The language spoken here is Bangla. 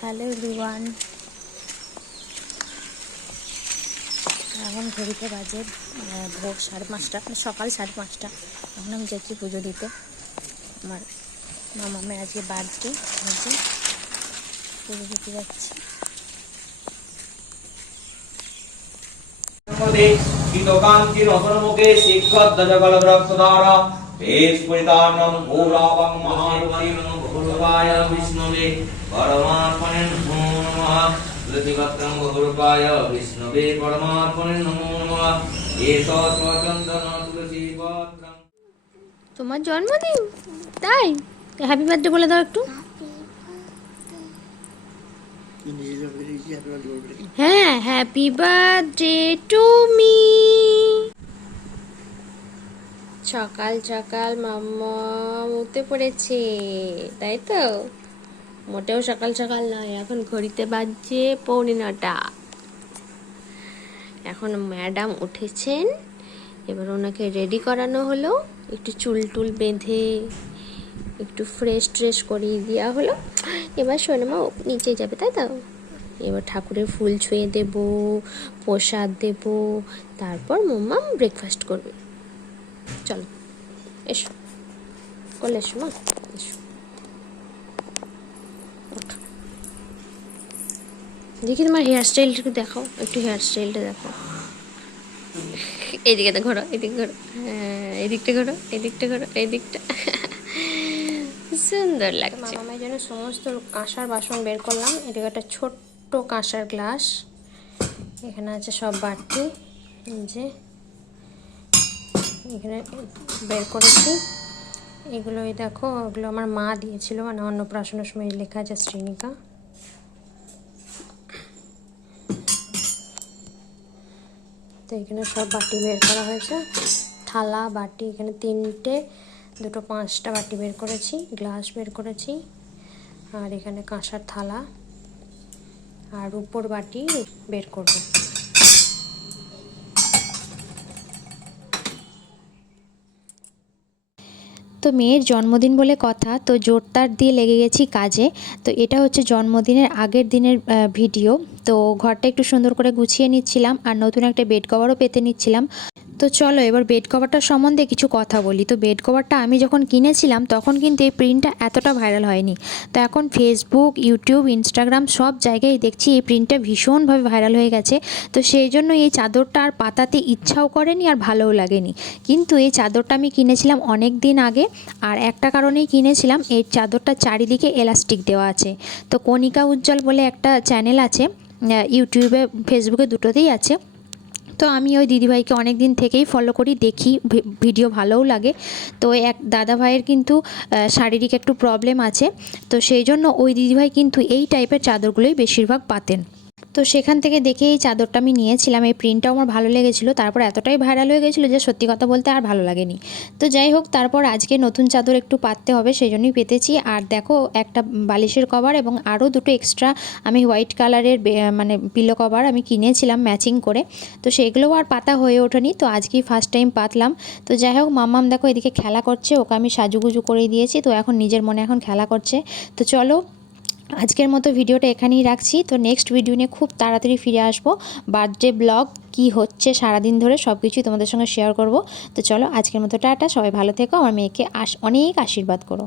হ্যালো এভরিওয়ান এখন ঘড়িতে বাজে ভোর সাড়ে পাঁচটা মানে সকাল সাড়ে পাঁচটা। এখন আমি যাচ্ছি পুজো দিতে। আমার মামামের আজকে বার্থডে, আজকে পুজো দিতে যাচ্ছি। তোমার জন্মদিন? তাই? হ্যাপি বার্থডে বলে দাও একটু। হ্যাঁ হ্যাপি বার্থডে টু মি সকাল সকাল, মাম্মা উঠতে পড়েছে, তাই তো? মোটেও সকাল সকাল নয়, এখন ঘড়িতে বাজছে পৌনে নটা। এখন ম্যাডাম উঠেছেন, এবার ওনাকে রেডি করানো হলো, একটু চুল টুল বেঁধে, একটু ফ্রেশ ট্রেশ করিয়ে দেওয়া হলো। এবার সোনামা নিচে যাবে, তাই তো? এবার ঠাকুরের ফুল ছুঁয়ে দেব, প্রসাদ দেব, তারপর মোম্মাম ব্রেকফাস্ট করবে। চলো, এসো। করলে এসো মা, এসো। দেখি তোমার হেয়ার স্টাইলটা দেখাও, একটু হেয়ার স্টাইলটা দেখাও। এদিকে তো ঘোরো এদিকে ঘোরো। হ্যাঁ এদিকটা ঘোরো এদিকটা ঘোরো এদিকটা সুন্দর লাগছে। মামার জন্য সমস্ত কাঁসার বাসন বের করলাম। এদিকে একটা ছোট্ট কাঁসার গ্লাস। এখানে আছে সব বাটি। যে এখানে বের করেছি। এগুলো এই দেখো ওগুলো আমার মা দিয়েছিল। মানে অন্নপ্রাশনের সময় লেখা আছে শ্রেণিকা তো এখানে সব বাটি বের করা হয়েছে। থালা বাটি এখানে তিনটে। দুটো পাঁচটা বাটি বের করেছি, গ্লাস বের করেছি, আর এখানে কাঁসার থালা, আর উপর বাটি বের করব। তো মেয়ের জন্মদিন বলে কথা, তো জোরতার দিয়ে লেগে গেছি কাজে। তো এটা হচ্ছে জন্মদিনের আগের দিনের ভিডিও। তো ঘরটা একটু সুন্দর করে গুছিয়ে নিচ্ছিলাম, আর নতুন একটা বেড কভারও পেতে নিচ্ছিলাম। তো চলো এবার বেড কভারটার সম্বন্ধে কিছু কথা বলি। তো বেড কভারটা আমি যখন কিনেছিলাম, তখন কিন্তু এই প্রিন্টটা এতটা ভাইরাল হয়নি। তো এখন ফেসবুক ইউটিউব ইনস্টাগ্রাম সব জায়গায় দেখছি এই প্রিন্টটা ভীষণভাবে ভাইরাল হয়ে গেছে। তো সেই জন্য এই চাদরটা আর পাতাতে ইচ্ছাও করেনি আর ভালোও লাগেনি। কিন্তু এই চাদরটা আমি কিনেছিলাম অনেক দিন আগে আর একটা কারণেই কিনেছিলাম, এই চাদরটা চারিদিকে এলাস্টিক দেওয়া আছে। তো কণিকা উজ্জ্বল বলে একটা চ্যানেল আছে ইউটিউবে ফেসবুকে দুটোতেই আছে। তো আমি ওই দিদিভাইকে অনেক দিন থেকেই ফলো করি, দেখি ভিডিও ভালোও লাগে। তো এক দাদাভাইয়ের কিন্তু শারীরিক একটু প্রবলেম আছে। তো সেই জন্য ওই দিদিভাই কিন্তু এই টাইপের চাদরগুলোই বেশিরভাগ পাতেন। তো সেখান থেকে দেখে এই চাদরটা আমি নিয়েছিলাম। এই প্রিন্টটাও আমার ভালো লেগেছিলো। তারপর এতটাই ভাইরাল হয়ে গেছিল যে সত্যি কথা বলতে আর ভালো লাগেনি। তো যাই হোক, তারপর আজকে নতুন চাদর একটু পাততে হবে সেই জন্যই পেতেছি। আর দেখো, একটা বালিশের কভার এবং আরও দুটো এক্সট্রা আমি হোয়াইট কালারের মানে পিলো কভার আমি কিনেছিলাম ম্যাচিং করে। তো সেগুলোও আর পাতা হয়ে ওঠেনি। তো আজকেই ফার্স্ট টাইম পাতলাম। তো যাই হোক, মাম্মাম দেখো এদিকে খেলা করছে, ওকে আমি সাজুগুজু করে দিয়েছি। তো এখন নিজের মনে এখন খেলা করছে। তো চলো আজকের মতো ভিডিওটা এখানেই রাখছি। তো নেক্সট ভিডিও নিয়ে খুব তাড়াতাড়ি ফিরে আসব। বার্থডে ব্লগ কি হচ্ছে সারাদিন ধরে সব কিছুই তোমাদের সঙ্গে শেয়ার করব। তো চলো আজকের মতো টাটা, সবাই ভালো থেকো, আমার মেয়েকে আস অনেক আশীর্বাদ করো।